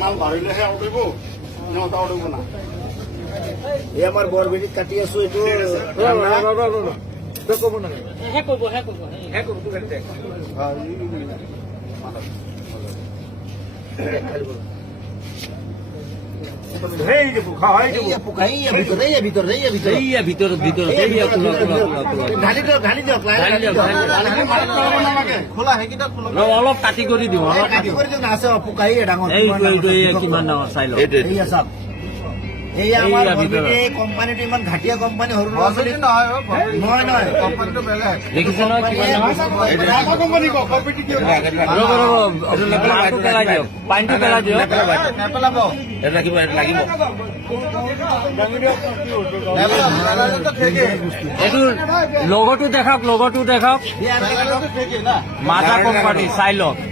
মাল বাঢ়িলেহে উঠিব নটা উঠিব না এই আমাৰ বৰবেটি কাটি আছো এইটো ক'ব না অলপ কাটি কৰি দিওঁ কিমান ডাঙৰ চাই লওঁ এয়া আমাৰ কোম্পানীটো ইমান ঘাটিয়া কোম্পানী সৰু ল'ৰা ছোৱালী নহয় কোম্পানীটো বেলেগ দেখিছে নহয় পেলাই দিয়ক পানীটো পেলাই দিয়ক নেপেলাব লাগিব লাগিব এইটো লগৰটো দেখাওক মাথা কোম্পানী চাই লওক